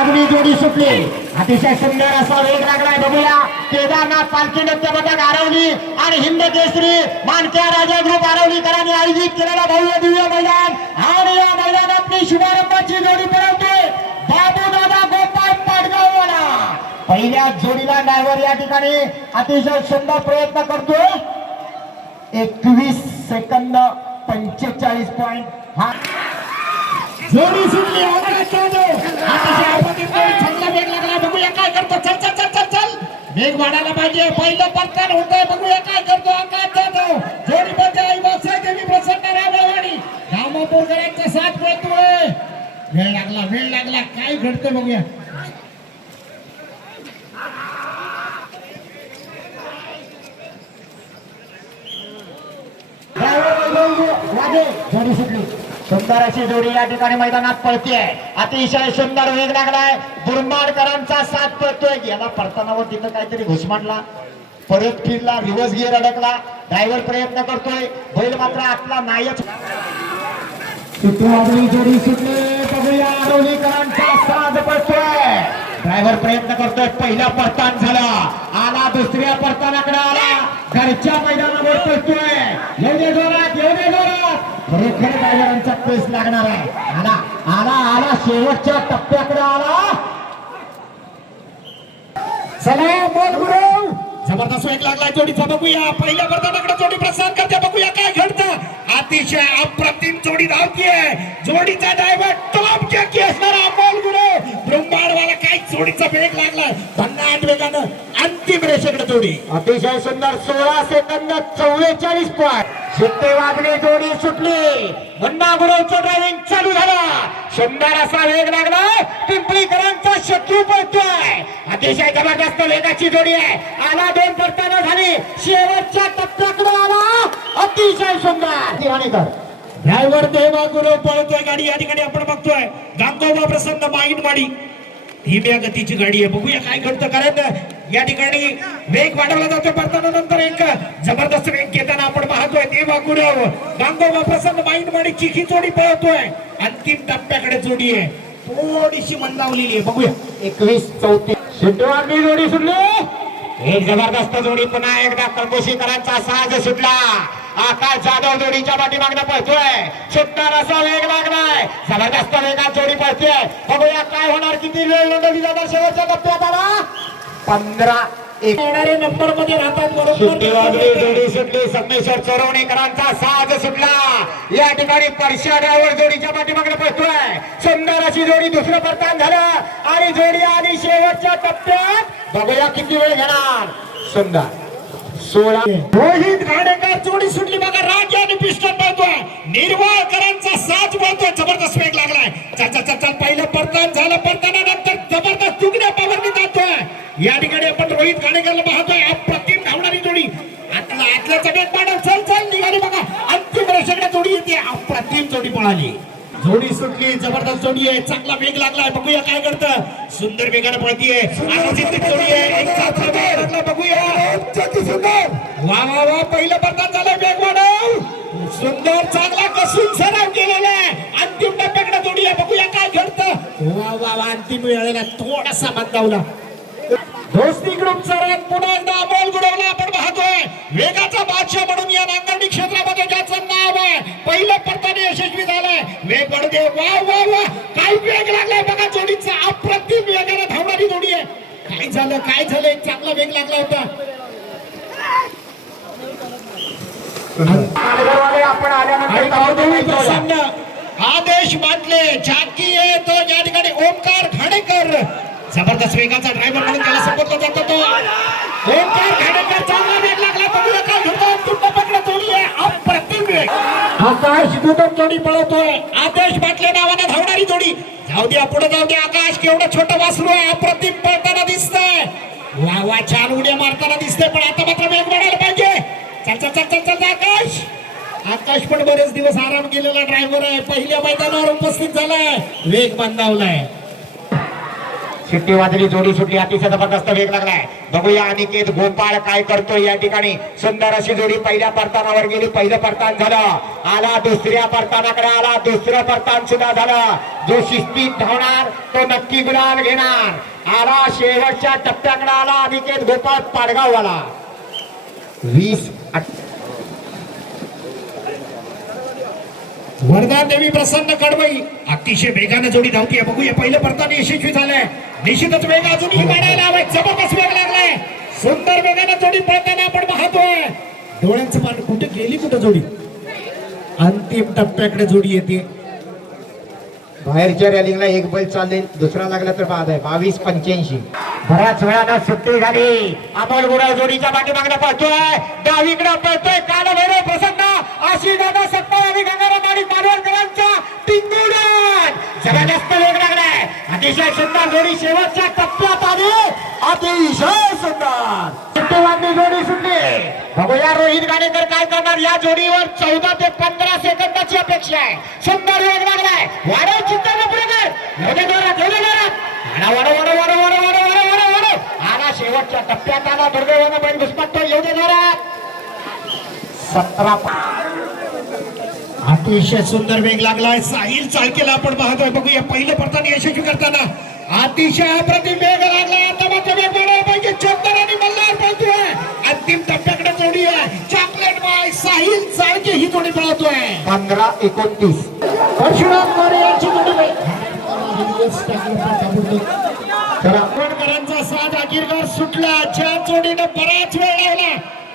वाजवी जोडी सुटली. अतिशय सुंदर असा वेग लागलाय. बघूया केदारनाथ पालखी नृत्य पथक आरवली आणि हिंद केसरी मानक्या राजा ग्रुप आरवलीकरांनी आयोजित केलेला भव्य दिव्य मैदान आणि या मैदानातली शुभारंभाची जोडी पळवतोय बाबू दादा गोपाळ पाडगाववाला. पहिल्या जोडीला ड्रायव्हर या ठिकाणी अतिशय सुंदर प्रयत्न करतोय. 21 सेकंद 45 पॉइंट. हा जोडी सुटली. चांगला वेग लागला. बघूया काय करतो. चल चल चल चल चल वेग वाढायला पाहिजे. पहिलं पत्कन होतंय. बघूया काय करतो. आकाश जाधव जोडी मध्ये आई देवी प्रसन्न रामवाडी रामपूरकरांचा साथ मिळतोय. वेळ लागला काय घडतं बघूया. जोडी सुटली. सुंदर अशी जोडी या ठिकाणी मैदानात पळतीये. अतिशय सुंदर वेग लागलाय. बुरमाडकरांचा साथ पळतोय. याला पळताना वर तिथं काहीतरी घुसमाडला. परत फिरला. रिव्हर्स गिअर अडकला. ड्रायव्हर प्रयत्न करतोय. बैल मात्र आतला नायच. जोडी सुटली. बघूया आरोलीकरांचा साथ पळतोय. ड्रायव्हर प्रयत्न करतोय. पहिला परतान झाला. आला दुसऱ्या परतानाकडे आला. घरच्या मैदानावर पळतोय. एवढे जोरात खरोखर ड्रायव्हरांचा पेस लागणार आहे. आला शेवटच्या टप्प्याकडे आला. चला बोल गुरु. जबरदस्त वेग लागलाय जोडीचा. बघूया पहिल्या परतानाकडे जोडी प्रसाद करते. बघूया काय घडतं. अतिशय अप्रतिम जोडी धावतीये. जोडीचा ड्रायव्हर टॉप जॅकी असणारा अमोल गुरु ब्रह्मांडवाला. काय जोडीचा वेग लागलाय. भन्नाट वेगानं अंतिम रेषेकडे जोडी. अतिशय सुंदर. 16 सेकंद 44 पॉइंट. शिट्टे वाजले. जोडी सुटली. मुन्ना गुरुचं ड्रायव्हिंग चालू झाला. सुंदर असा वेग लागला. पिंपळीकरांचा शत्रू पळतोय. अतिशय जबरदस्त वेगाची जोडी आहे. आला 2 परताना झाली. शेवटच्या टप्प्याकडे आला. अतिशय सुंदर. ड्रायव्हर देवा गुरु पळतोय. गाडी या ठिकाणी आपण बघतोय गांगोबा प्रसन्न माईनवाडी. धीम्या गतीची गाडी आहे. बघूया काय घडतं. कारण या ठिकाणी वेग वाढवला जातो. परताना नंतर एक जबरदस्त वेग घेताना आपण पाहतोय. देवा गुरु गांगोबा प्रसन्न माईनवाडीची ही जोडी पळतोय. अंतिम टप्प्याकडे जोडी आहे. थोडीशी मंदावलेली आहे. बघूया 21-34. शिट्टेवारली जोडी सुटली. एक जबरदस्त जोडी. पुन्हा एकदा कंबोशीकरांचा साज सुटला. आकाश जाधव जोडीच्या पाठीमागनं पळतोय. सुटणार असा वेग लागलाय. जबरदस्त वेगात जोडी पळतोय. बघूया काय होणार. किती वेळ नोंदवली जाणार. शेवटच्या टप्प्यात आला 15-1 येणारे नंबर मध्ये राहतात. जोडी सुटली. संगमेश्वर चोरवणेकरांचा साज सुटला. या ठिकाणी परशा ड्रायव्हर जोडीच्या पाठीमागनं पळतोय. सुंदर अशी जोडी. दुसरं परतान झालं आणि जोडी आली शेवटच्या टप्प्यात. बघूया किती वेळ घेणार. सुंदर 16. रोहित घाणेकर जोडी सुटली. बघा राज आणि पिस्टन पळतोय. निर्वाळकरांचा साज पळतोय. जबरदस्त वेग लागलाय. चल चल चल पहिलं परतान झालं. परताना नंतर जबरदस्त दुगड्या पवरनी जातोय. या ठिकाणी आपण रोहित घाणेकरला पाहतोय. अप्रतिम धावणारी जोडी. आतल्याचा वेग वाढव. चल निघाली. बघा अंतिम रेषेकडे जोडी येते. अप्रतिम जोडी पळाली. जोडी सुटली. जबरदस्त जोडी आहे. चांगला वेग लागलाय. बघूया काय करतं. सुंदर वेगानं पळतीये. जोडी आहे. बघूया वा पहिलं परतान झालं. वेग वाढव. सुंदर चांगला कसून सराव केलेला आहे. अंतिम टप्प्याकडे जोडी आहे. बघूया काय घडतं. वा अंतिम वेळेला थोडासा मंदावला. दोस्ती ग्रुपचा रन पुन्हा एकदा अमोल गुरवला आपण पाहतोय. वेगाचा बादशाह म्हणून या नांगरणी क्षेत्रामध्ये ज्याचं नाव आहे. पहिलं परताने यशस्वी झालंय. वेग वाढू दे. वा काय वेग लागलाय. बघा जोडीचा अप्रतिम वेगाने धावणारी जोडी आहे. काय झालं एक चांगला वेग लागला होता. आपण आल्यानंतर आदेश बाटले झाकी आहे तो या ठिकाणी ओमकार घाणेकर. जबरदस्त वेगाचा ड्रायव्हर म्हणून त्याला संबोधलं जातं. तो ओमकार घाणेकर. चांगला वेग लागला. बघूया काय घडतं. जोडी आहे. अप्रतिम वेग. आकाश दुदम जोडी पळवतोय. आदेश बाटले नावाने धावणारी जोडी. जाऊ द्या पुढे जाऊ द्या. आकाश केवढं छोटं वासरू आहे. अप्रतिम पळताना दिसतंय. वा छान उड्या मारताना दिसतंय. पण आता मात्र वेग वाढायला पाहिजे. चल आकाश पण बरेच दिवस आराम केलेला ड्रायव्हर आहे. पहिल्या मैदानावर उपस्थित झालाय. वेग मंदावलाय. शिट्टी वाजली, जोडी सुटली, अतिशय जबरदस्त वेग लागलाय. बघूया अनिकेत गोपाळ काय करतोय या ठिकाणी. सुंदर अशी जोडी पहिल्या परतानावर गेली, पहिलं परतान झालं. आला दुसऱ्या परतानाकडे, आला दुसरं परतान सुद्धा झालं. जो शिस्तीत धावणार तो नक्की गुलाल घेणार. आला शेवटच्या टप्प्याकडे, आला अनिकेत गोपाळ पाडगाव वाला. 20 वरदान देवी प्रसन्न कडवई अतिशय वेगाने जोडी धावतीये. बघूया पहिलं परताने यशस्वी झालंय. निश्चितच वेग अजूनही वाढायला हवाय. जबरदस्त वेग लागलाय. सुंदर वेगाने जोडी पळताना आपण पाहतोय. डोळ्यांचं मान कुठे गेली, कुठे जोडी अंतिम टप्प्याकडे जोडी येते. बाहेरच्या रॅलिंगला एक बैल चालेल, दुसरा लागला तर बाद आहे. 22-85. बऱ्याच वेळानं सुट्टी झाली. अमोल गुराव जोडीच्या पाठीमागणं पळतोय, डावीकडे पळतोय. काल भैरव प्रसन्न अशी दादा सत्ता आणि गंगाराम आणि मानवरकरांचा टिंगुडन जबरदस्त वेग लागलाय. अतिशय सुंदर जोडी शेवटच्या टप्प्यात आली. अतिशय सुंदर सुट्टीवादी जोडी सुटली. बघूया रोहित गाडेकर काय करणार. या जोडीवर 14 ते 15 सेकंदाची अपेक्षा आहे. सुंदर वेग लागलाय. वाढव चित्ताला पुढे कर. एवढे जोरात, एवढे जोरात. आला शेवटच्या टप्प्यात आला. दुर्दैवानं बैल घुसमटतो. एवढे जोरात. 17. अतिशय सुंदर वेग लागलाय. साहिल चाळकेला आपण पाहतोय. बघूया पहिलं परताने यशस्वी करताना अतिशय अप्रतिम वेग लागलाय. आता मात्र वेग वाढवायचे. चौतर आणि मल्हार पळतोय. अंतिम टप्प्याकडे जोडी आहे. चॉकलेट बॉय साहिल चाळके ही जोडी पळतोय. 15-29. परशुराम मोरे यांची जोडी करांचा साथ अखेरकार सुटला. ज्या जोडीनं बराच वेळ लावला.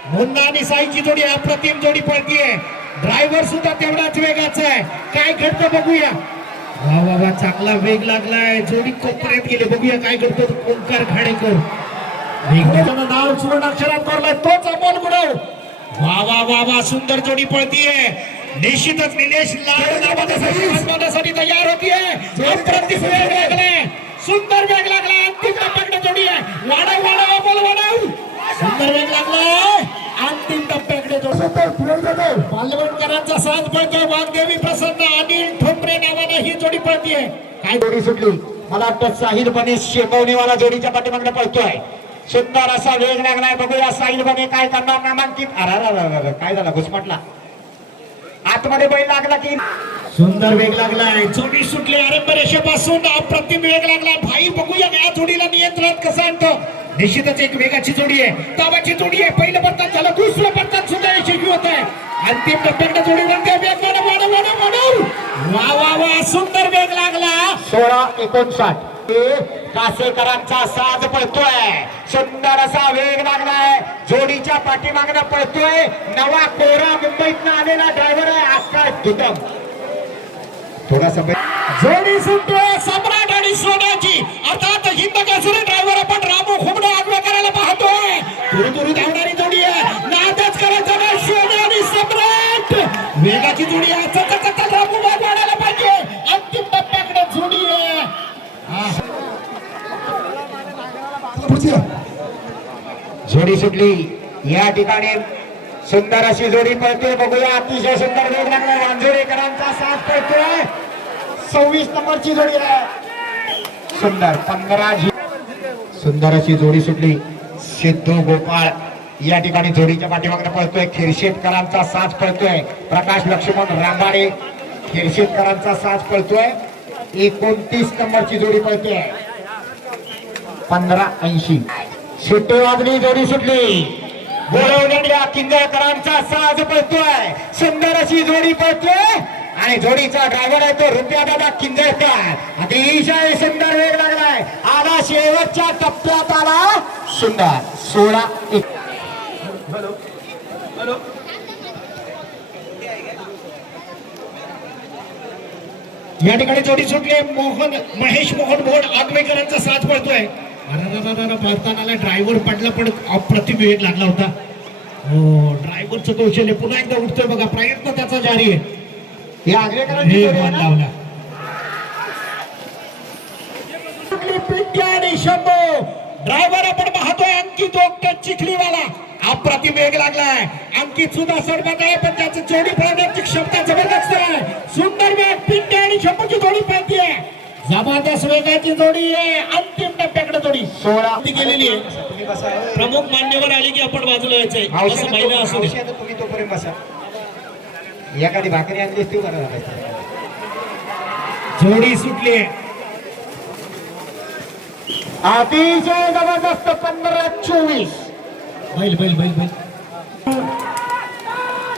मुन्ना आणि साईची जोडी अप्रतिम जोडी पळतीये. ड्रायव्हर सुद्धा तेवढाच वेगाचा आहे. काय घडतं बघूया. वा वा वा, चांगला वेग लागलाय. जोडी कोपऱ्यात गेली. बघूया काय करतो ओंकार खाडेकर. नाव सुवर्ण अक्षरात कोरलाय तोच अमोल गुरव. वा वा वा वा, सुंदर जोडी पळतीये. निश्चितच निलेश लाडसाठी तयार होतीये. अप्रतिम वेग लागलाय. सुंदर वेग लागलाय. अंतिम टप्प्याकडे जोडी आहे. वाढव वाढव बोल वाढव. सुंदर वेग लागलाय. अंतिम टप्प्याकडे पालवणकरांचा साथ पळतोय. वाघदेवी प्रसन्न अनिल ठोंबरे नावाने ही जोडी पळतीये. काय जोडी सुटली. मला वाटतं साहिल बने शेकवणीवाला जोडीच्या पाठीमागणं पळतोय. सुंदर असा वेग लागलाय. बघूया साहिल बने काय करणार. नामांकित. अरे काय झालं, घुसमटला. आतमध्ये बैल लागला की. सुंदर वेग लागलाय. जोडी सुटली. आरंभ रेषेपासून अप्रतिम वेग लागलाय. भाई बघूया या जोडीला नियंत्रणात कसं आणतो. निश्चितच एक वेगाची जोडी आहे. दाबाची जोडी आहे. पहिलं परतान झालं. दुसरं परतान सुद्धा यशस्वी होत आहे. अंतिम टप्प्याकडे जोडी बनते. वेग वाढव. वा वा वा, सुंदर वेग लागला. 16-59. कासेकरांचा साज पळतोय. सुंदर असा वेग लागलाय. जोडीच्या पाठीमागणं पळतोय. नवा कोरा मुंबईतनं आलेला ड्रायव्हर आहे आकाश दुतम. थोडासा जोडी सुटतोय. सम्राट आणि सोन्याची अर्थात हिंद केसरी ड्रायव्हर आपण रामू खुबडे आगवे करायला पाहतोय. दुरी धावणारी जोडी आहे. नादच करायचं नाही. सोन्या आणि सम्राट वेगाची जोडी आहे. रामू वाढ वाढायला पाहिजे. अंतिम टप्प्याकडे जोडी आहे. जोडी सुटली. या ठिकाणी सुंदर अशी जोडी पळते. बघूया अतिशय सुंदर वेग लागला. वांजुरेकरांचा साथ पळतोय. 26 नंबरची जोडी आहे. सुंदर 15. सुंदर अशी जोडी सुटली. सिद्धू गोपाळ या ठिकाणी जोडीच्या पाठीमागणं पळतोय. खिरशेटकरांचा साथ पळतोय. प्रकाश लक्ष्मण रांबाडे खिरशेटकरांचा साथ पळतोय. 29 नंबरची जोडी पळतोय. 15-80. शिट्टी वाजली. जोडी सुटली. बोलवलेल्या किंजळकरांचा साज पळतोय. सुंदर अशी जोडी पळतोय. आणि जोडीचा ड्रायव्हर आहे तो रुपया दादा किंजळकर. अतिशय सुंदर वेग लागलाय. आला शेवटच्या टप्प्यात आला. सुंदर 16-1. या ठिकाणी जोडी सुटली. महेश मोहन भोड आगवेकरांचा साथ पळतोय. पळताना ड्रायव्हर पडला पण अप्रतिम वेग लागला होता. हो, ड्रायव्हरचं कौशल्य पुन्हा एकदा उठतोय बघा. प्रयत्न त्याचा जारी आहे. लावला आणि शंभू ड्रायव्हर आपण पाहतोय. अंकित ओक्टे चिखलीवाला अप्रतिम वेग लागलाय. अंकित सुद्धा सडबाग आहे पण त्याची जोडी पळण्याची क्षमता जबरदस्त आहे. सुंदर वेग. पिंटे आणि शंभूची जोडी पळतीये. जबरदस्त वेगाची जोडी आहे. अंतिम जोडी 16 ती गेलेली आहे. तुम्ही बसा. प्रमुख मान्यवर आले की आपण बाजूला यायचंय असं महिला असू दे. औषध तुम्ही तोपर्यंत बसा. एखादी भाकरी आणली ती बरं झालं. जोडी सुटली. अतिशय जबरदस्त 15-24. बैल बैल बैल बैल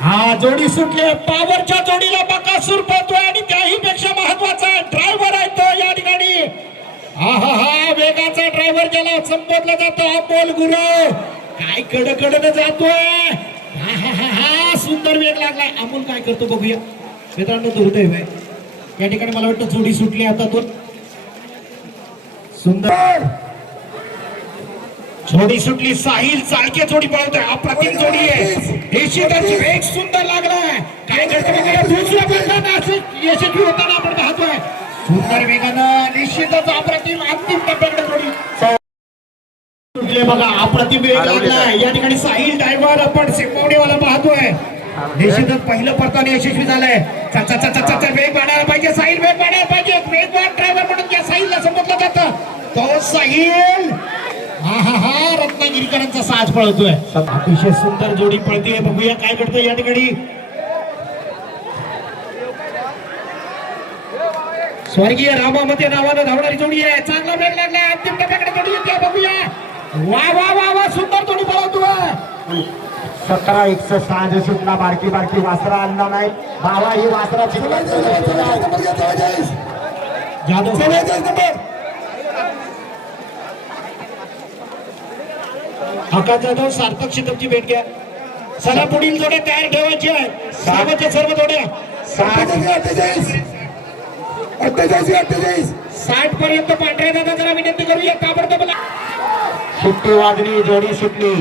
हा जोडी सुटली. पावरच्या जोडीला बकासूर पळतोय आणि त्याही पेक्षा महत्वाचा ड्रायव्हर आहे तो या ठिकाणी. हा हा हा वेगाचा ड्रायव्हर ज्याला संबोधला जातो अमोल गुरु. काय कडकडन जातोय. हा हा हा हा सुंदर वेग लागलाय. अमोल काय करतो बघूया मित्रांनो. दुर्दैव आहे या ठिकाणी. मला वाटतं जोडी सुटली हातातून. सुंदर जोडी सुटली. साहिल चाळके जोडी पळवतोय. अप्रतिम जोडी आहे. निश्चितच वेग सुंदर लागलाय. काय करतो बघूया. दुसऱ्या प्रयत्नात यशस्वी होताना आपण पाहतोय. सुंदर वेगानं निश्चितच अप्रतिम अंतिम टप्प्याकडे जोडी सुटले बघा. अप्रतिम वेग लागलाय या ठिकाणी. साहिल ड्रायव्हर आपण सिंगवणेवाला पाहतोय. निश्चितच पहिलं परताने यशस्वी झालंय. चल वेग वाढायला पाहिजे. साहिल वेग वाढायला पाहिजे. वेगवान ड्रायव्हर म्हणून या साहिलला संबोधलं जातं. तो साहिल हा हा हा रत्नागिरीकरांचा साज पळतोय. अतिशय सुंदर जोडी पळते. बघूया काय घडतं या ठिकाणी. स्वर्गीय रामामते नावानं धावणारी जोडी आहे. चांगला वेग लागला. अंतिम टप्प्याकडे जोडी येते. बघूया. वा वा वा वा सुंदर जोडी पळवतोय. 17-61 सुटला. बारकी बारकी वासरा आणला नाही बाबा. ही वासराची जाधव हका जाधव सार्थक शितमची भेट घ्या. चला पुढील जोड्या तयार ठेवायची आहे. सर्वच्या सर्व जोड्या 60 पर्यंत पांढऱ्या दादा जरा विनंती करूया ताबडतोब. सुट्टी वाजली. जोडी सुटली.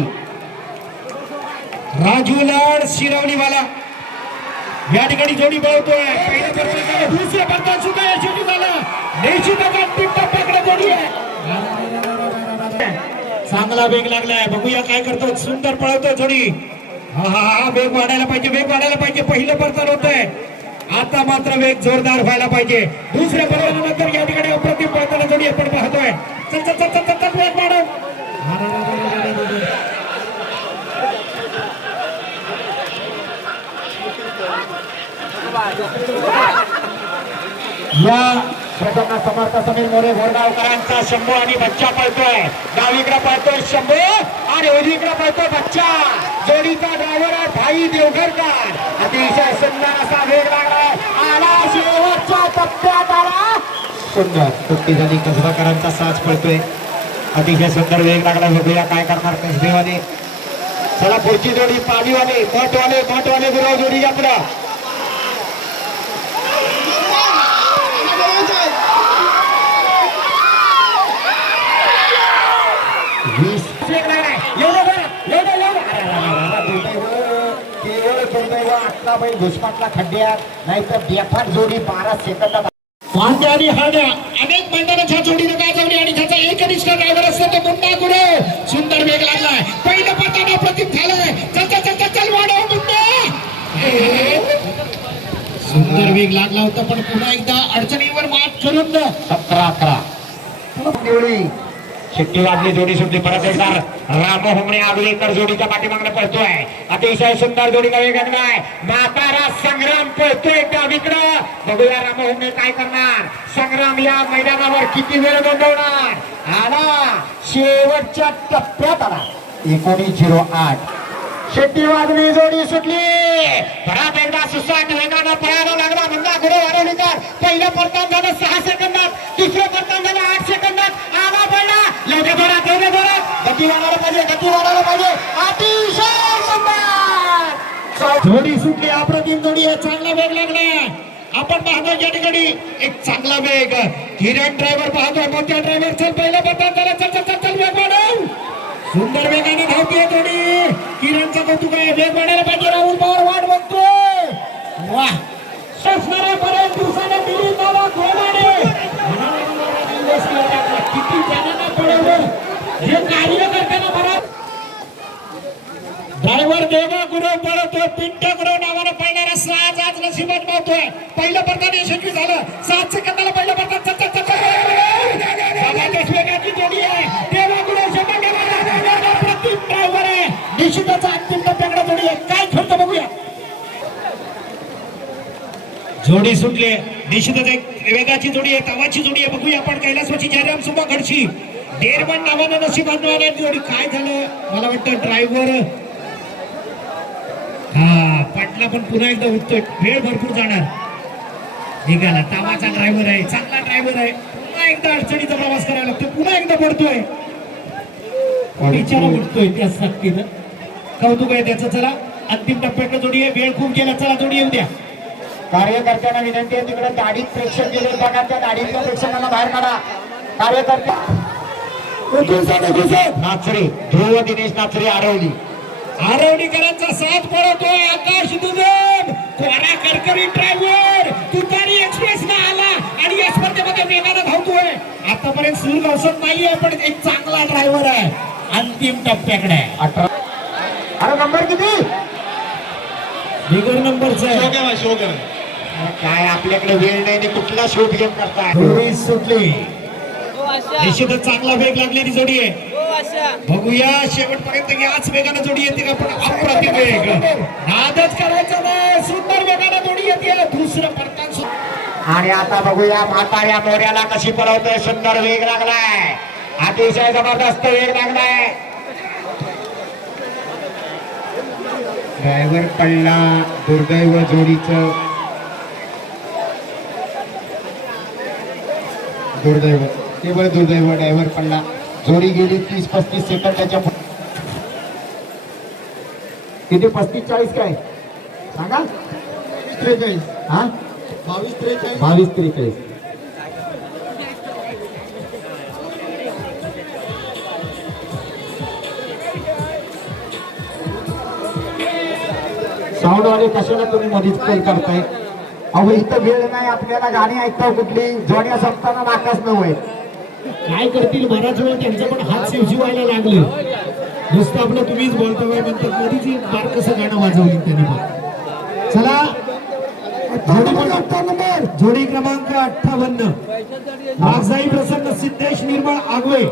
राजू लाड शिरवलीवाला या ठिकाणी जोडी पळवतोय. पहिल्या परताला दुसऱ्या परतात सुद्धा यशस्वी झालं. निश्चितच अंतिम टप्प्याकडे जोडी आहे. चांगला वेग लागलाय. बघूया काय करतो. सुंदर पळवतोय जोडी. हा हा हा वेग वाढायला पाहिजे. वेग वाढायला पाहिजे. पहिलं परतान होतंय. आता मात्र वेग जोरदार व्हायला पाहिजे. दुसऱ्या परतानंतर या ठिकाणी अप्रतिम पळताना जोडी आपण पाहतोय. चल चल चल चल चल वेग वाढव. या प्रसन्न समर्थ समीर मोरे घोरगावकरांचा शंभू आणि बच्चा पळतोय. डावीकडे पळतोय शंभू आणि उजवीकडे पळतोय बच्चा. जोडीचा ड्रायव्हर आहे भाई देवघरकर. अतिशय सुंदर असा वेग लागलाय. आला शेवटच्या टप्प्यात आला. सुंदर सुट्टी झाली. कसबाकरांचा साज पळतोय. अतिशय सुंदर वेग लागला. बघूया काय करणार कसबेवाले. चला पुढची जोडी पालीवाले मठवाले गुरु जोडी आपला. घुसपाटला खड्ड्यात नाहीतर बेफाट जोडी 12 सेकंदात. वांद्या आणि हाड्या अनेक मैदानाच्या जोडीने गाजवली आणि त्याचा एकनिष्ठ ड्रायव्हर असतो तो मुन्ना गुरु. सुंदर वेग लागलाय. पहिलं पत्ता प्रतीक झालंय. चल चल चल चल वाढव मुन्ना. सुंदर वेग लागला होता पण पुन्हा एकदा अडचणीवर मात करून 17-11 शिट्टी वाजली. जोडी सुटली. परत एकदा रामो हुमणे आगळीकर जोडीच्या पाठीमागणे पळतोय. अतिशय सुंदर जोडीला वेग लागलाय. म्हातारा संग्राम पळतोय डावीकडं. बघूया रामो हुमणे काय करणार. संग्राम या मैदानावर किती वेळ नोंदवणार. आला शेवटच्या टप्प्यात आला. 19:08 शिट्टी वाजली. जोडी सुटली. परत एकदा सुसाट वेगानं पळायला लागला मुन्ना गुरु वारवलीकर. पहिलं परतान झालं 6 सेकंदात. दुसरं परतान झालं 8 सेकंदात. आला पडला. एवढ्या जोरात गती वाढायला पाहिजे. अतिशय सुंदर जोडी सुटली. अप्रतिम जोडी आहे. चांगला वेग लागलाय. आपण पाहतोय या ठिकाणी एक चांगला वेग. किरण ड्रायव्हर पाहतोय. मोठ्या ड्रायव्हर चल पहिलं परतान झालं. चल चल चल चल वेग वाढव. सुंदर वेगाने धावते जोडी. किरणचा कौतुक आहे. वेग वाढायला पाहिजे. राहुल पवार वाट बघतोय. वा बरेच दिवसाने दिली नावा खोमाडे. किती जणांना पळवलं. हे कार्य करताना बरं ड्रायव्हर देवा गुरु पळवतोय. पिंटा गुरु नावानं पळणारा साज आज नशिबात पावतोय. पहिलं परतान यशस्वी झालं. 7 सेकंदाला पहिलं परतान. वेगाची जोडी आहे. जोडी सुटली निश्चितच एक वेगाची जोडी आहे, तवाची जोडी आहे. बघूया आपण कैलासवाची जयराम सुबा घडशी डेरबन नावानं नशीब बांधणारी जोडी. काय झालं मला वाटतं ड्रायव्हर हा पाटला पण पुन्हा एकदा उठतोय, वेळ भरपूर जाणार. निघाला तावाचा ड्रायव्हर आहे, चांगला ड्रायव्हर आहे. पुन्हा एकदा अडचणीचा प्रवास करायला लागतो, पुन्हा एकदा पडतोय, बिचारा उठतोय त्या सक्तीनं. कौतुक आहे त्याचं. चला अंतिम टप्प्यात जोडी आहे, वेळ खूप गेला. चला जोडी येऊ द्या. कार्यकर्त्यांना विनंती आहे, तिकडे दाढीत प्रेक्षक गेले बघा, त्या दाढीतल्या प्रेक्षकांना बाहेर काढा. कार्यकर्ते नाचरे ध्रुव दिनेश नाचरे आरवली. आरवणीकरांचा साथ पळवतोय आकाश दुबे, कोरा करकरी ड्रायव्हर तुतारी एक्सप्रेस ना आला आणि या स्पर्धेमध्ये वेगानं धावतोय. आतापर्यंत सुरू अवसर नाहीये, पण एक चांगला ड्रायव्हर आहे. अंतिम टप्प्याकडे 18. अरे नंबर किती बिगर नंबरचा आहे. काय आपल्याकडे वेळ नाही आणि कुठला शोध घेऊन करताय. जोडी सुटली, निश्चितच चांगला वेग लागलेली जोडी आहे. बघूया शेवटपर्यंत याच वेगानं जोडी येते का, पण अप्रतिम वेग, नादच करायचा नाही. सुंदर वेगानं जोडी येते. दुसरं परतान आणि आता बघूया म्हाताऱ्या मोऱ्याला कशी पळवतोय. सुंदर वेग लागलाय, अतिशय जबरदस्त वेग लागलाय. ड्रायव्हर पडला, दुर्दैव जोडीचं दुर्दैव, केवळ दुर्दैव. ड्रायव्हर पडला, जोडी गेली 30-35 सेकंदाच्या. किती 35-40 काय सांगा. 23 हा 22-23. साऊंडवाले कशाला तुम्ही मध्येच कॉल करताय. अहो इथं वेळ नाही आपल्याला, गाणी ऐकता कुठली जोड्या संपताना नाकाच नव्हे. काय करतील बराच वेळ त्यांचं पण हात शिवायला लागले. नुसतं आपलं तुम्हीच बोलतोय नंतर कधीच बार कसं गाणं वाजवली त्यांनी पण. चला जोडी क्रमांक 58 वाघजाई प्रसन्न सिद्धेश निर्मळ आगवे.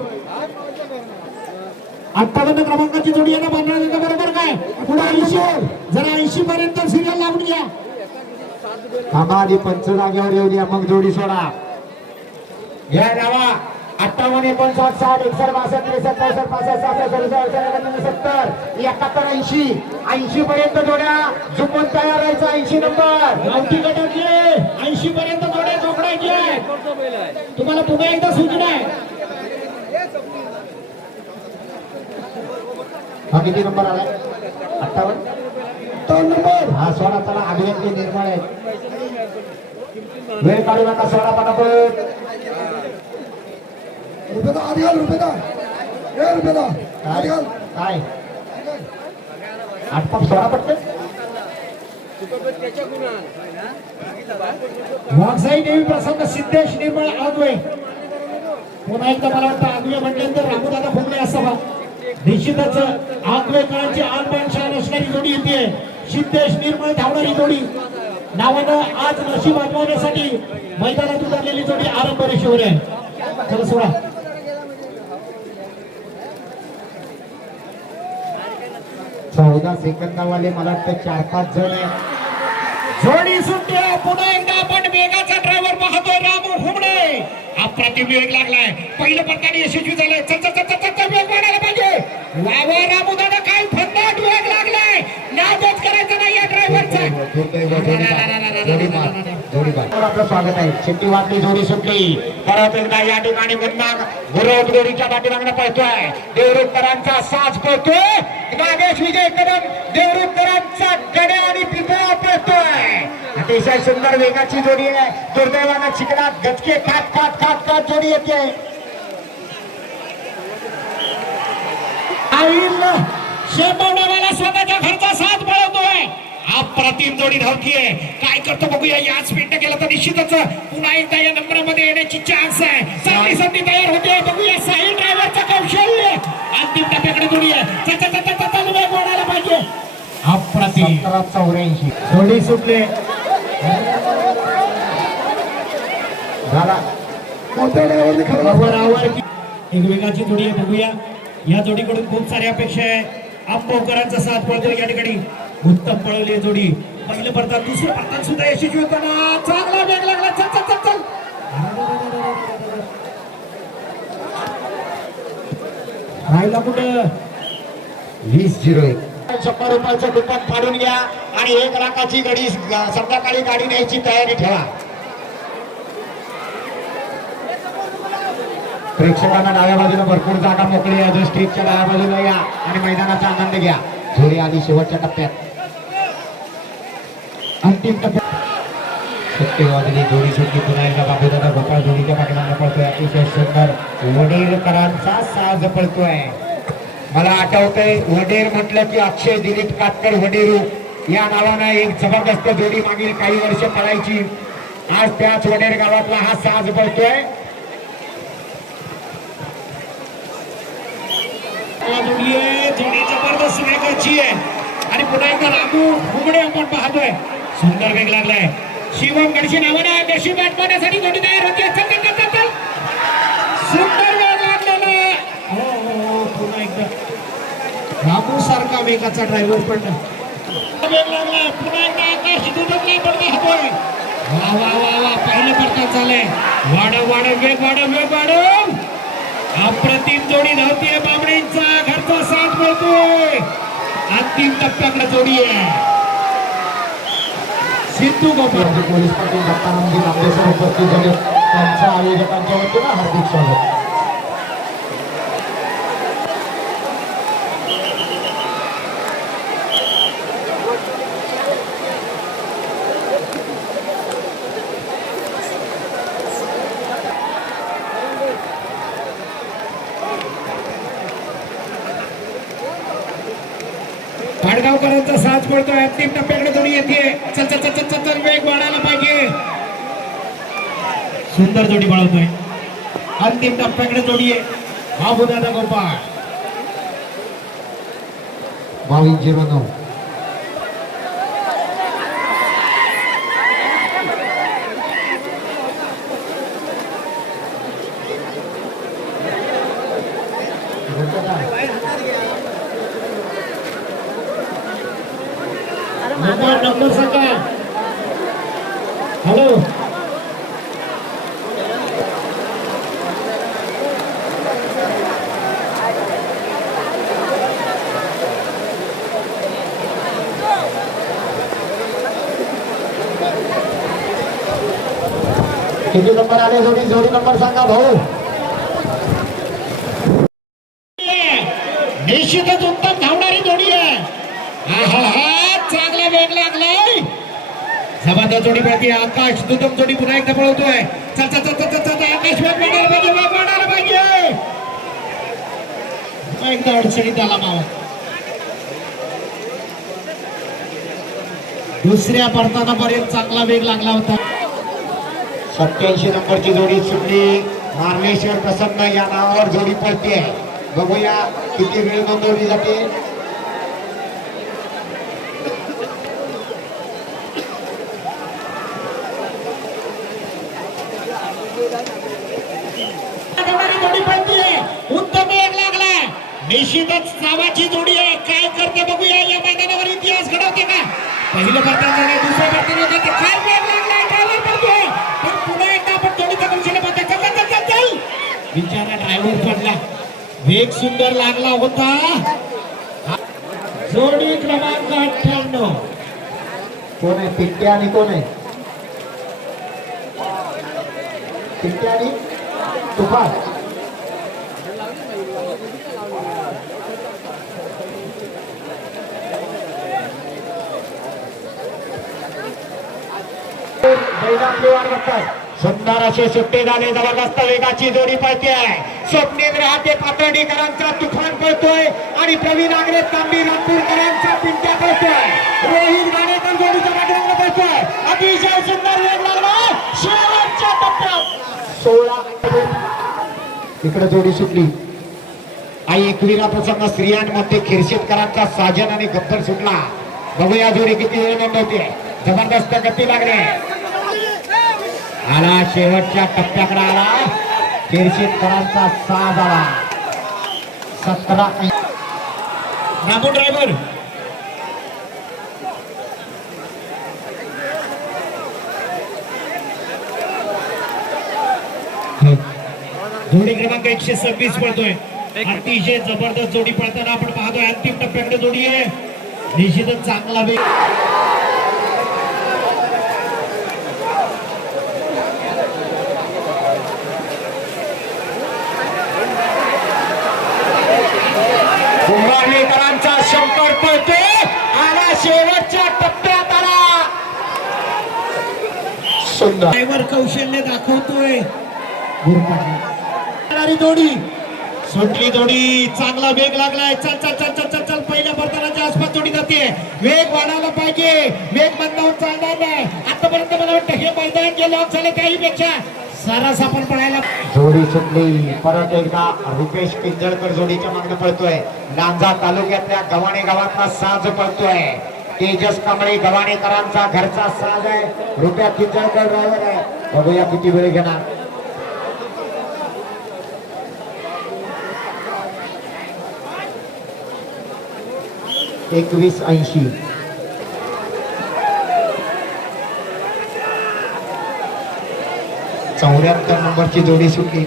58 क्रमांकाची जोडी यांना बांधण्यात बरोबर काय पुढे 80 जरा 80 पर्यंत सिरियल लावून घ्या. आधी पंच जागेवर येऊ द्या, मग जोडी सोडा. घ्या जावा 58 59 60 61 62 63 64 65 66 67 71 80 80 पर्यंत जोड्या झुकून तयार राहायचा. 80 नंबर गावठी गटातले 80 पर्यंत जोड्या जोडायचे. तुम्हाला पुन्हा एकदा सूचना आहे. हा किती नंबर आलाय 58 नंबर. हा सोडा. चला अभियंते निर्मळ आहे, वेळ काढू नका, सोडा पटापट. काय आटपाप सोडा पटकन. वाघजाई देवी प्रसन्न सिद्धेश निर्मळ आगवे. पुन्हा एकदा मला वाटतं आगवे म्हटल्यानंतर रामूदादा खोमणे असावा. निश्चितच आगवे काळाची आनबान शान असणारी जोडी येते. सिद्धेश निर्मळ धावणारी जोडी नावानं आज नशीब आजमावण्यासाठी मैदानात उतरलेली जोडी आरंभ रेषेवर आहे. चला सोडा. चौदा सेकंदावाले मला वाटतं 4-5 जण आहे. जोडी सुटते. पुन्हा एकदा आपण वेगाचा ड्रायव्हर पाहतोय रामू हुमणे. अप्रतिम वेग लागलाय, पहिलं पडताना यशस्वी झालंय. वेग वाढायला पाहिजे. वावा रामू दादा, काय फंदाट वेग लागलाय. नादच करायचं नाही या ड्रायव्हरचा. आपलं स्वागत आहे. शेट्टी वाटली, जोडी सुटली. परत एकदा या ठिकाणी पुन्हा गुरव जोडीच्या पाठीमागणं पळतोय. देवरुखकरांचा साज पळतोय. नागेश विजय कदम देवरुखकरांचा गड्या आणि पितळा पळतोय. अतिशय सुंदर वेगाची जोडी आहे. दुर्दैवानं चिकनात गचके खात खात खात खात जोडी येते. शेपवणावाला स्वतःच्या घरचा साथ पळवतोय. अप्रतिम जोडी धावतीये. काय करतो बघूया. याच मिनिट केलं तर निश्चितच पुन्हा एकदा या नंबरामध्ये येण्याची चान्स आहे. चांगली संधी तयार होते. बघूया साहिल ड्रायव्हरचं कौशल्य. अंतिम टप्प्याकडे जोडी आहे. वेग वाढायला पाहिजे. अप्रतिम 84 जोडी सुटले. झाला. एक वेगाची जोडी आहे. बघूया या जोडीकडून खूप साऱ्या अपेक्षा आहे. आंबोकरांचा साथ पळतो या ठिकाणी. उत्तम पळवली जोडी. पहिलं परतात दुसरं परतात सुद्धा यशस्वी होताना चांगला वेग लागला. चल चल चल चल राहिला कुठं 20-01. 100 रुपयाचं कुपन फाडून घ्या आणि 1 लाखाची गडी संध्याकाळी गाडी न्यायची तयारी ठेवा. प्रेक्षकांना डाव्या बाजूला भरपूर जागा मोकळी आहे. जो स्टेजच्या डाव्या बाजूला या आणि मैदानाचा आनंद घ्या. जोडी आली शेवटच्या टप्प्यात. अंतिम टप्प्यात सत्य वाजली जोडी सुटली. पुन्हा एकदा बाबूदादा गोपाळ जोडीच्या पाठीमागे पळतोय. अतिशय सुंदर वडीलकरांचा साज पळतोय. मला आठवतंय वडेर म्हटलं की अक्षय दिलीप कातकर वडेरू या नावानं एक जबरदस्त जोडी मागील काही वर्ष पळायची. आज त्याच वडेर गावातला हा साज पळतोय. जोडी जबरदस्त वेगाची आहे आणि पुन्हा एकदा रामू घुगडे आपण पाहतोय. सुंदर वेग लागलाय. शिवम गडशी नावानं गडशी बॅट मारण्यासाठी जोडी तयार होती. चल चल चल चल सुंदर वेग लागलेला. हो हो पुन्हा एकदा रामू सारखा वेगाचा ड्रायव्हर पण वेग लागला. पुन्हा एकदा आकाश दुधकला पण पाहतोय. वा वा वा वा पहिलं परतात झालंय. वाढव वाढव वेग वाढव. अप्रतिम जोडी धावतीये. बामणेंचा घरचा साथ मिळतोय. अंतिम टप्प्याकडे जोडी आहे. सिद्धू गोपाळ पोलीस पाटील दत्तानंदी नामदेव उपस्थित झाले. त्यांच्या आयोजकांच्या वतीनं हार्दिक स्वागत. पाडगावकरांचा साथ पडतोय. अंतिम टप्प्याकडे जोडी येते. चल चल चल चल चल वेग वाढायला पाहिजे. सुंदर जोडी पळवतोय. अंतिम टप्प्याकडे जोडी आहे. बाबूदादा गोपाळ 22-09. नंबर सांगा. हॅलो किती नंबर आले जोडी नंबर सांगा भाऊ. निश्चितच उत्तम धावणारी जोडी आहे. चांगला वेग लागलाय. जबरदस्त जोडी पळते. आकाश दुदम जोडी पुन्हा एकदा पळवतोय. चल चल चल चल चल आकाश वेग वाढायला पाहिजे. एकदा अडचणीत आला मावा. दुसऱ्या परतानापर्यंत चांगला वेग लागला होता. 87 नंबरची जोडी सुटली. मार्लेश्वर प्रसन्न या नावावर जोडी पळते. बघूया किती वेळ नोंदवली जाते. उत्तम वेग लागला. निश्चितच नावाची जोडी आहे. काय करते बघूया. या मैदानावर इतिहास घडवते का. पहिलं परतान झालं. दुसरं परतान होतं. काय वेग लागलाय. ड्रायव्हर पडतोय. पण पुन्हा एकदा आपण जोडीचा कौशल्य पाहतोय. चल चल चल चल बिचारा ड्रायव्हर पडला. वेग सुंदर लागला होता. जोडी क्रमांक 98. कोण आहे पिट्टे आणि कोण आहे पिट्टे आणि तुफान. सुंदर असे सुट्टे झाले. जबरदस्त वेगाची जोडी पळते आहे. स्वप्नेंद्र हाते पातळीकरांचा तुफान पळतोय आणि प्रवीण आगरे तांबी रामपूरकरांचा पिंट्या पळतोय. रोहित गाणेकर जोडीच्या पाठीमागे पळतोय. अतिशय सुंदर वेग लागला. शेवटच्या टप्प्यात 16 इकडे जोडी सुटली. आई एकविरा प्रसंग स्त्रियांमध्ये खिरशेतकरांचा साजन आणि गब्बर सुटला. बघूया जोडी किती वेळ नोंदवते. जबरदस्त गती लागले. आला शेवटच्या टप्प्याकडे आला. खिरशेतकरांचा साज आला. 17 रामू ड्रायव्हर जोडी क्रमांक 126 पळतोय. अतिशय जबरदस्त जोडी पळताना आपण पाहतोय. अंतिम टप्प्याकडे जोडी आहे. निश्चितच चांगला वेग. कुंभारलीकरांचा शंकर पळतोय. आला शेवटच्या टप्प्यात आला. सुंदर ड्रायव्हर कौशल्य दाखवतोय. गुरपाटी जोडी सुटली. जोडी चांगला वेग लागलाय. चल चल चल चल चल चल पहिल्या बर्तनाच्या आसपास जोडी जाते. वेग वाढायला पाहिजे. वेग मंदावून चालणार नाही. आतापर्यंत मला वाटतं हे मैदान जे लॉक झाले त्याहीपेक्षा सरस आपण पळायला. जोडी सुटली. परत एकदा रुपेश पिंजळकर जोडीच्या मागणं पळतोय. लांजा तालुक्यातल्या गव्हाणे गावातला साज पळतोय. तेजस कांबळे गव्हाणेकरांचा घरचा साज आहे. रुपया पिंजळकर ड्रायव्हर आहे. बघूया किती वेळ घेणार. 21:80. चौऱ्याहत्तर नंबरची जोडी सुटली.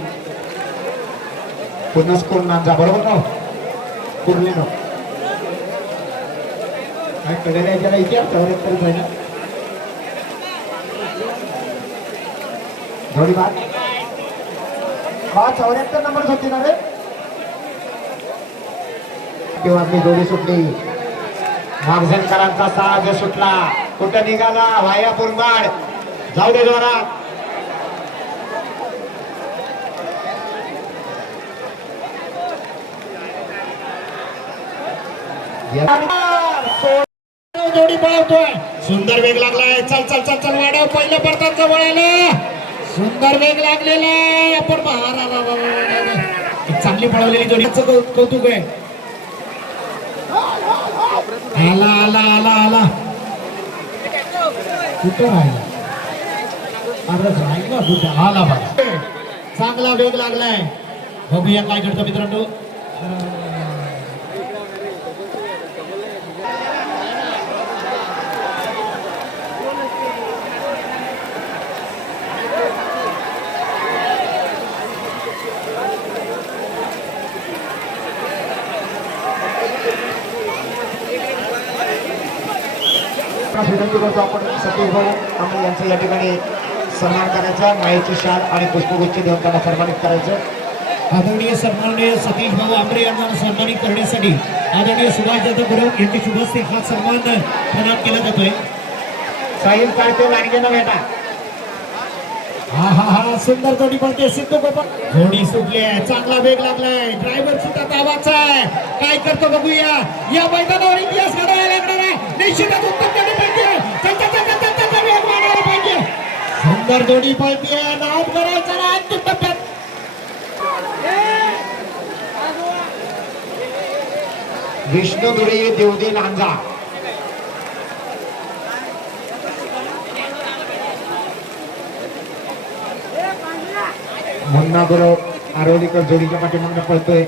पुन्हा स्कोर नांजा बरोबर ना कुर्ली ना काय कळलेलं आहे त्याला इतिहास 74 आहे ना जोडी बाद. हा 74 नंबर होती ना रे. तेव्हा आपली जोडी सुटली. मागझनकरांचा साज सुटला. कुठं निघाला वाया पुरमाड. जाऊ दे जोरात. जोडी पळवतोय. सुंदर वेग लागलाय. चल चल चल चल वाढव. पहिल्या परतांचा वळाला. सुंदर वेग लागलेला आहे. आपण चांगली पळवलेली जोडीचं कौतुक आहे. आला आला आला आला कुठं राहिला. अरे राहिला कुठं आला बघा. चांगला वेग लागलाय. बघूया काय करतो मित्रांनो. विनंती करतो आपण सतीश भाऊ आम्ही यांचं या ठिकाणी सन्मान करायचा. मायेची शाल आणि पुष्पगुच्छ देऊन त्यांना सन्मानित करायचं. आदरणीय सन्माननीय सतीश भाऊ आंबरे यांना सन्मानित करण्यासाठी आदरणीय सुभाष जाधव गुरव यांची शुभस्ते हा सन्मान प्रदान केला जातोय. साहिल काळते लांडगेनं भेटा. हा हा हा सुंदर जोडी पळते. सिद्धू गोपाळ जोडी सुटली आहे. चांगला वेग लागलाय. ड्रायव्हर सुद्धा दावाचा आहे. काय करतो बघूया. या मैदानावर इतिहास घडायला लागणार आहे. निश्चितच उत्तम जोडी पळते. चल चल चल चल चल वेग वाढवायला पाहिजे. सुंदर जोडी पळते. नाव करायचं ना अंतिम टप्प्यात. विष्णू दुरे देवदी लांजा. मुन्ना गुरव आरोलीकर जोडीच्या पाठीमागनं पळतोय.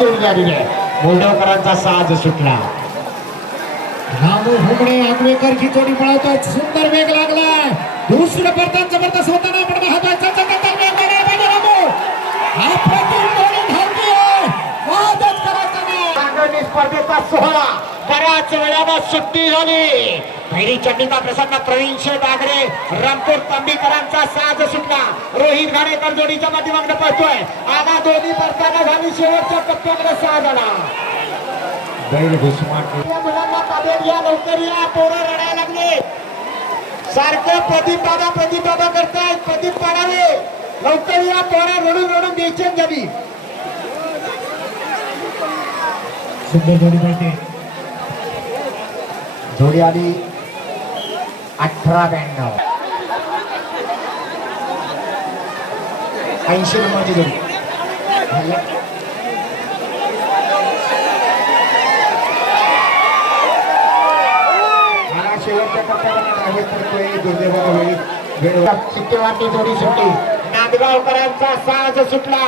जोडी झालेली आहे. मोल्डवकरांचा साज सुटला. रामू हुमणे आंबेकरची जोडी पळवतोय. सुंदर वेग लागलाय. दुसरं परतान जबरदस्त होताना आपण पाहतोय. चल चल चल वेग वाढवायला पाहिजे रामू. हा प्रथम जोडी धावतीये. वादच करायचा नाही. सांगली स्पर्धेचा सोहळा बऱ्याच वेळानं सुट्टी झाली. पहिली चंडिका प्रसन्न प्रवीण शेठ आगरे रामपूर तांबीकरांचा साज सुटला. रोहित घाणेकर जोडीच्या पाठीमागनं पळतोय. आला दोन्ही परताना झाली. शेवटच्या टप्प्यामध्ये साज आला. बैल घुसमाट. या मुलांना ताब्यात घ्या. लवकर या. पोरं रडायला लागले. सारखं प्रदीप दादा करतायत. प्रदीप पाडावे लवकर या. पोरं रडून रडून बेचैन झाली. सुंदर जोडी पळते. जोडी आली 18-92. 80 नंबरची जोडी. शेवटच्या टप्प्यात करतोय. दुर्दैवानं वेळी चित्तेवाटी जोडी सुटली. नांदगावकरांचा साज सुटला.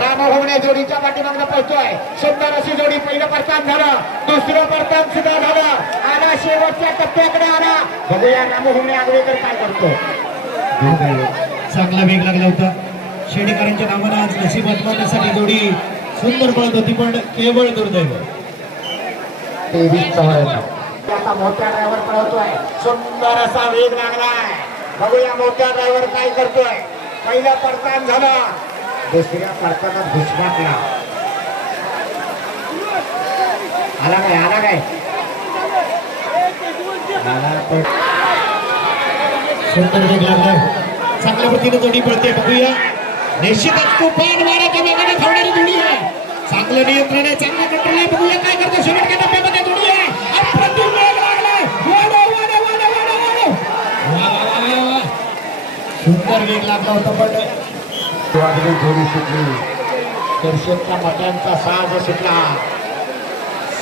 रामभवणे जोडीच्या पाठीमागनं पळतोय. सुंदर अशी जोडी. पहिलं परतान झालं. दुसरं परतान सुद्धा झालं. आला शेवटच्या टप्प्याकडे आला. बघूया रामभवणे आगवेकर काय करतो. चांगला वेग लागला होता. शेडेकरांच्या नावानं आज नशीब आजमावण्यासाठी जोडी सुंदर पळत होती, पण केवळ दुर्दैव. 23-54. आता मोठ्या ड्रायव्हर पळवतोय, सुंदर असा वेग लागलाय. बघूया मोठ्या ड्रायव्हर काय करतोय. पहिला पडतान झाला, दुसऱ्या पडतानात घुसमाटला. आला काय आला काय आला पण सुंदर वेग लागलाय. चांगल्या पद्धतीने जोडी पळते. बघूया निश्चितच तुफान वाऱ्याच्या वेगाने धावणारी जोडी आहे. चांगलं नियंत्रण आहे, चांगलं कंट्रोल आहे. बघूया काय करतो शेवटच्या टप्प्यामध्ये जोडी आहे. अप्रतिम वेग लागलाय. सुंदर वेग लागला होता, पण जोडी सुटली. दर्शकच्या मट्यांचा साज सुटला.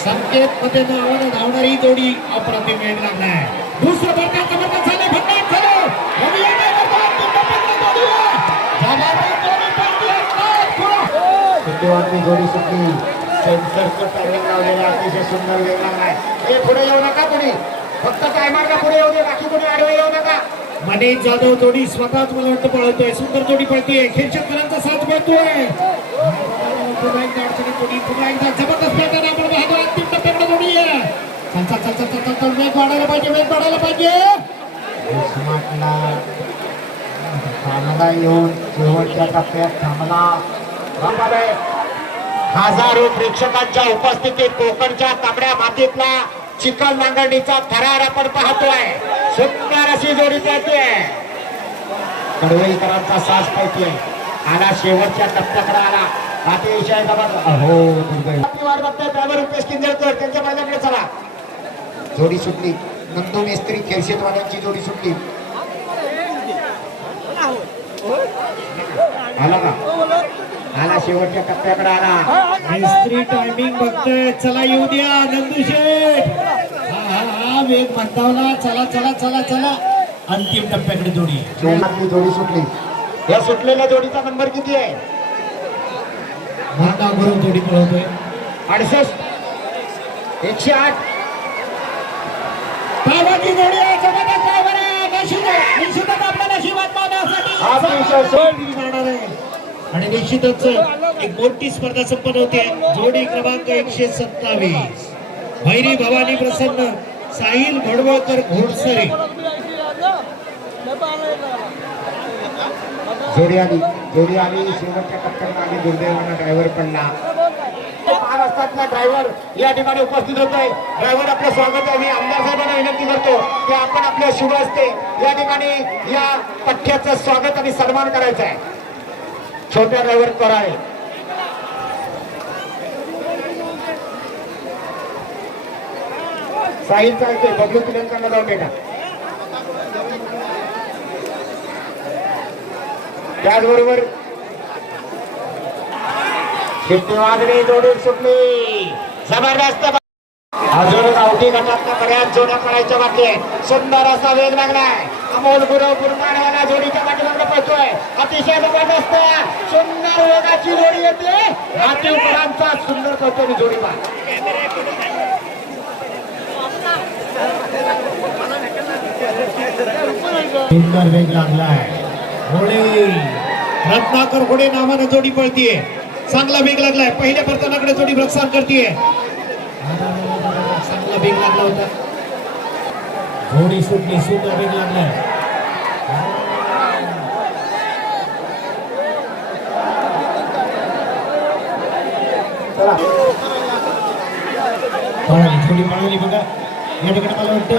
संकेत मध्ये नावाने धावणारी जोडी अप्रतिम वेग लागलाय. दुसरं बरं जबरदस्त झालं, भन्नाट झालं. बघूया काय करतो. अंतिम टप्प्यातली जोडी आहे. जबरदस्त जोडी पळते. सुट्टीवादी जोडी सुटली. सेन्सरचं टायमिंग लावलेलं अतिशय सुंदर वेग लागलाय. हे पुढे येऊ नका कोणी, फक्त टायमरला पुढे येऊ दे, बाकी कोणी आडवे येऊ नका. मनीष जाधव जोडी स्वतःच मला वाटतं पळतोय. सुंदर जोडी पळतीये. खेळशेतकरांचा साथ पळतोय. पुन्हा एकदा अडचणीत जोडी, पुन्हा एकदा जबरदस्त पळताना आपण पाहतो. अंतिम टप्प्याकडे जोडी आहे. चल चल चल चल चल चल, वेग वाढायला पाहिजे, वेग वाढायला पाहिजे. घुसमाटला, थांबला, येऊन शेवटच्या टप्प्यात थांबला. बाबारे, हजारो प्रेक्षकांच्या उपस्थितीत कोकणच्या तांबड्या मातीतला चिखल नांगरणीचा थरार आपण पाहतोय. सुंदर अशी जोडी पळते. कडवईकरांचा साज पळते. आला शेवटच्या टप्प्याकडे आला. अतिशय जबरदस्त. हो वाट बघताय ड्रायव्हर रुपेश किंजळकर, त्यांच्या मैदानाकडे चला. जोडी सुटली. नंदू मेस्त्री खेळशेतवाड्यांची जोडी सुटली. आला का आला शेवटच्या टप्प्याकडे आला. मिस्त्री टायमिंग बघतोय. चला येऊ द्या नंदू शेठ. हा वेग मंदावला. चला चला चला चला. अंतिम टप्प्याकडे जोडी. शेवटची जोडी सुटली. या सुटलेल्या जोडीचा नंबर किती आहे? भांडा भरून जोडी पळवतोय. 68 108. बाबाची जोडी आहे. जबरदस्त ड्रायव्हर आहे. निश्चितच आपल्या नशिबात मावण्यासाठी जाणार आहे. आणि निश्चितच एक मोठी स्पर्धा संपन्न होते. जोडी क्रमांक 127. भैरी भवानी प्रसन्न, साहिल घोडवळकर घोडसरे. जोडी आली शेवटच्या टप्प्यात आली. दुर्दैवानं ड्रायव्हर पडला. महाराष्ट्रातला ड्रायव्हर या ठिकाणी उपस्थित होतोय. ड्रायव्हर आपलं स्वागत आहे. मी आमदार साहेबांना विनंती करतो की आपण आपल्या शुभ हस्ते या ठिकाणी या पठ्याचं स्वागत आणि सन्मान करायचा आहे. छोट्या ड्रायव्हर कराळे. साहिल चालतोय. बबलू तिलंकांना जाऊन बेटा. त्याचबरोबर शिट्टी वाजली. जोडी सुटली. जबरदस्त. अजून गावठी गटातल्या बऱ्याच जोड्या पळायच्या बाकी आहेत. सुंदर असा वेग लागलाय. अमोल गुरव बुरमाडवाला जोडीच्या पाठीमागे पळतोय. अतिशय जबरदस्त सुंदर वेगाची जोडी येते. नातेवाईकांचा सुंदर पळतोय जोडी पा. सुंदर वेग लागलाय. घोडे रत्नाकर घोडे नावाने जोडी पळतीये. चांगला वेग लागलाय. पहिल्या प्रथमाकडे जोडी प्रस्थान करतीये. चांगला वेग लागला होता. जोडी सुटली. सुंदर वेग लागलाय. जोडी पळाली बघा. या ठिकाणी मला वाटतं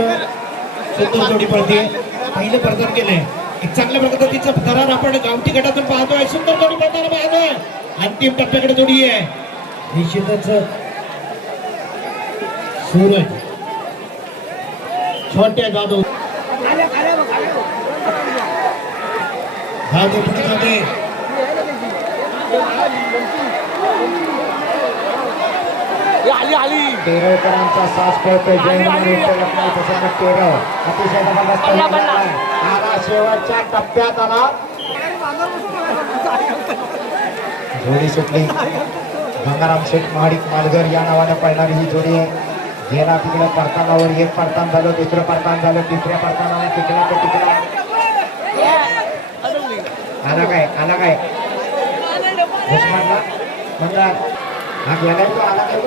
सुंदर जोडी पळतीये. पहिलं प्रदान केलंय. एक चांगल्या पद्धतीचा थरार आपण गावठी गटातून पाहतोय. सुंदर जोडी पळताना पाहतोय. अंतिम टप्प्याकडे जोडी आहे. निश्चितच सूरज छोट्या जाधव पुढे जाते. तेरवकरांचा सास पळतोय. तेरव अतिशय जबरदस्त आला. शेवटच्या टप्प्यात आला. जोडी सुटली. गंगाराम शेठ महाडिक मालघर या नावाने पळणारी ही जोडी आहे. गेला तिकडे परतानावर एक परतान झालं, दुसरं परतान झालं, तिसऱ्या परतानावर तिकडे आला काय उस्मानला मंदार हा गेलाय तो आला काय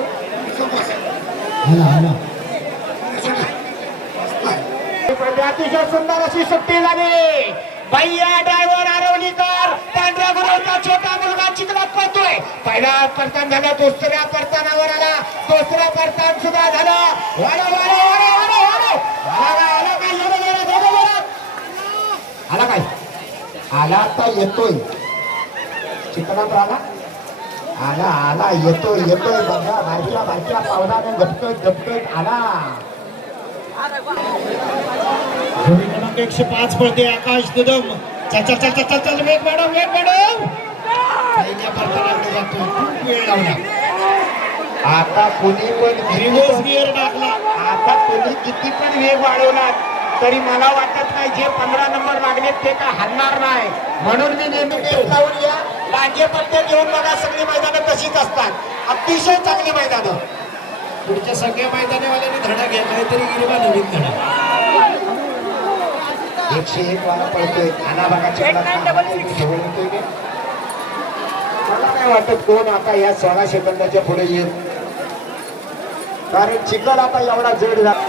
अतिशय सुंदर अशी सुट्टी झाली भैया ड्रायव्हर आरवलीकर पांढऱ्या गुलाबचा छोटा मुलगा चिखलात पळतोय पहिला परतान झाला दुसऱ्या परतानावर आला दुसऱ्या परतान सुद्धा झाला आला काय आला आता येतोय चिखलात आला येतोय बघा बारक्या पावलाने झपकत आला जोडी क्रमांक 105 पळते आकाश कदम चल वेग वाढव पहिल्या परतानाकडे जातो खूप वेळ लावला आता कोणी पण रिव्हर्स गिअर टाकला आता कोणी किती पण वेग वाढवला तरी मला वाटत नाही जे 15 नंबर लागलेत ते काय हलणार नाही म्हणून मी नेहमी वेग लावून या लांजे पट्टे घेऊन बघा सगळी मैदानं तशीच असतात अतिशय चांगली मैदानं पुढच्या सगळ्या मैदानावाल्यांनी धडा घ्या काहीतरी गिरवा नवीन धडा 101 वाला पळतोय खाना बघा जवळ येतोय मला काय वाटत कोण आता या 16 सेकंदाच्या पुढे येईल कारण चिखल आता एवढा जड झाला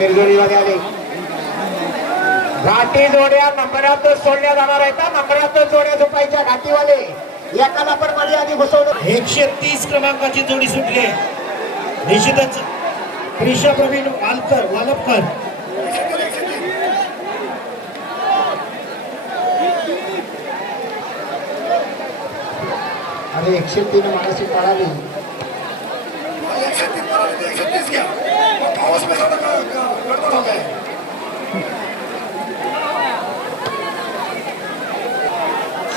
मिरजोळीवाले आले घाटी जोड्या नंबरातच सोडल्या जाणार आहेत नंबरातच जोड्या झोपायच्या घाटीवाले एकाला पण मध्ये आधी घुसवलं 130 क्रमांकाची जोडी सुटली निश्चितच प्रिशा प्रवीण वालपकर अरे 103 मानसिक पळाली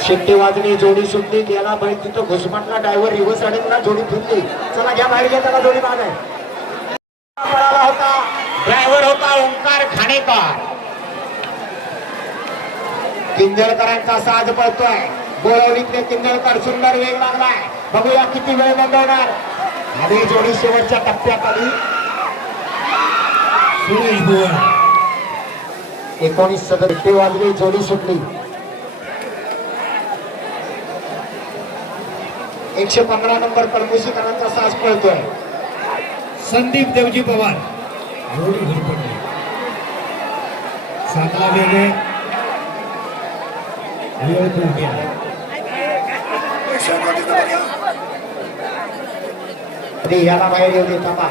शिट्टी वाजली जोडी सुटली गेला बैल तिथं घुसमटला ड्रायव्हर रिव्हर्स अडकला जोडी फिरली चला घ्या बाहेर घ्या त्याला जोडी बाद आहे पळाला होता ड्रायव्हर होता ओंकार खाणेकर किंजळकरांचा साज पळतोय बोळवलीतले किंजळकर सुंदर वेग लागलाय बघूया किती वेळ नोंदवणार आणि जोडी शेवटच्या टप्प्यात आली सुरेश भुवन 19 शिट्टी वाजली जोडी सुटली 115 नंबर परमेशीकरांचा साज पळतोय संदीप देवजी पवार जोडी घरी पडली चांगला वेग आहे वेळ खूप गेला याला बाहेर येऊ दे थांबा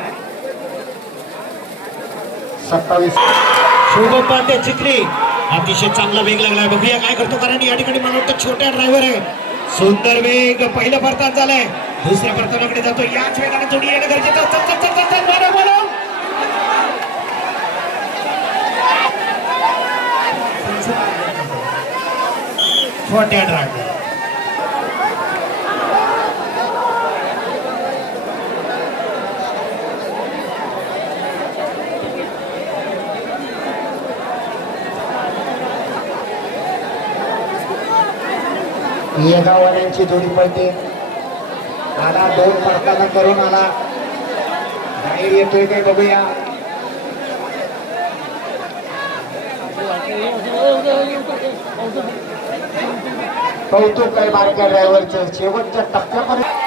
27 शुभम पांडे चिखली अतिशय चांगला वेग लागलाय बघूया काय करतो कारण या ठिकाणी मला वाटतं छोट्या ड्रायव्हर आहे सुंदर वेग पहिलं परतान झालंय दुसऱ्या परतानाकडे जातो याच वेगाने जोडी येणं गरजेचं छोट्या ड्रायव्हर येगाववाल्यांची जोडी पळते आला 2 परताना करून आला बाहेर येतोय काय बघूया कौतुक काय बारक्या ड्रायव्हरचं शेवटच्या टप्प्यापर्यंत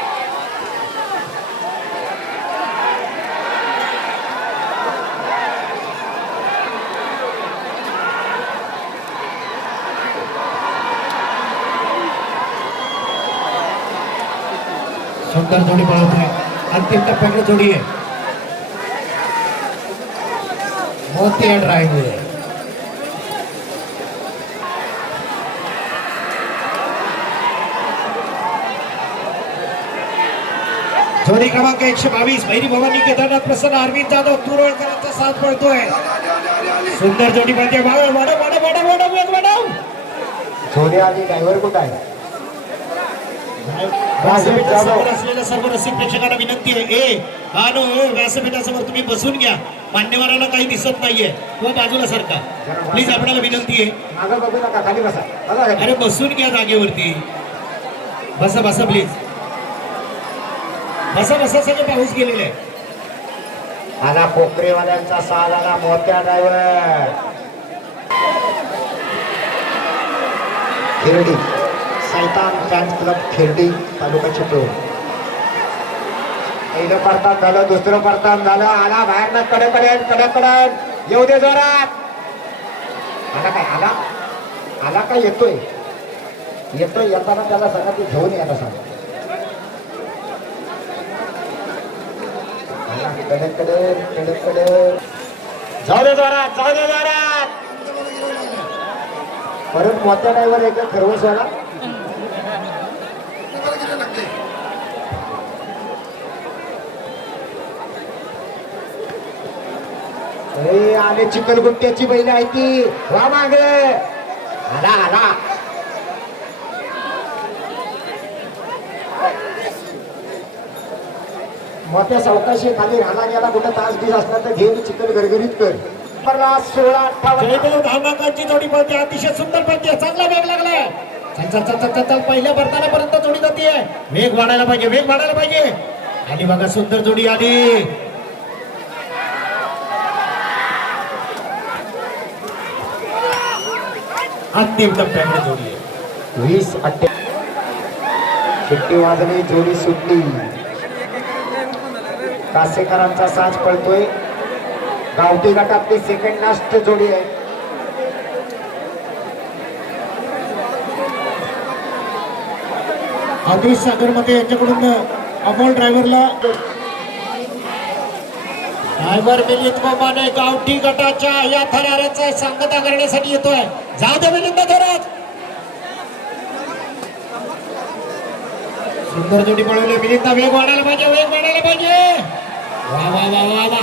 सुंदर जोडी पळवतोय अंतिम टप्प्याकडे जोडी आहे मोठ्या ड्रायव्हर जोडी क्रमांक 122 भैरी भवानी केदारनाथ प्रसन्न अरविंद जाधव तुरळकरांचा साथ पळतोय सुंदर जोडी पळते वाढव जोडी आली ड्रायव्हर कुठं आहे व्यासपीठासमोर असलेल्या सर्व रसिक प्रेक्षकांना विनंती आहे व्यासपीठासमोर तुम्ही बसून घ्या मान्यवराला काही दिसत नाहीये तो बाजूला सरका प्लीज आपल्याला विनंती आहे मागं बघू नका खाली बसा अरे बसून घ्या जागेवरती बसा बसा प्लीज, बसा बसा, सगळे पाऊस गेलेले आहे. आला कोकरेवाल्यांचा साज, आला मोत्या ड्रायव्हर. खेरडी सैतान फॅन्स क्लब खेरडी तालुका चिपळूण. पहिलं परतान झालं, दुसरं परतान झालं. आला बाहेर ना कडकडे येऊ दे जोरात. आला काय, आला काय, येतोय येताना त्याला सांगा ते घेऊन यायला सांगा. कडकडे जाऊ दे जोरात. परत मोठ्या ड्रायव्हर एक खरवस वाला. अरे आले चिखलगुट्ट्याची बैल आहे ती. वा मागे आला. मोठ्या सावकाशी खाली राहला गेला, कुठं तास बीज असला तर घे चिखल गरगरीत कर. 16-58 जयदेव धामाकांची जोडी पळते, अतिशय सुंदर पळते, चांगला वेग लागलाय. चल पहिल्या परतानापर्यंत जोडी जाते. वेग वाढायला पाहिजे. आली बघा, सुंदर जोडी आली. अंतिम टप्प्याकडे जोडी आहे. 20-28 सुट्टी वाजली, जोडी सुटली. कासेकरांचा साज पळतोय. गावठी गटातली सेकंड लास्ट जोडी आहे. आदेश सागर मध्ये यांच्याकडून अमोल ड्रायव्हरला ड्रायव्हर मिलिंद गोमाने गावठी गटाच्या या थराराचा सांगता करण्यासाठी येतोय. जाऊ दे मिलिंद जोरात. सुंदर जोडी पळवली. मिलिंद वेग वाढायला पाहिजे. वा वा वा वा वा.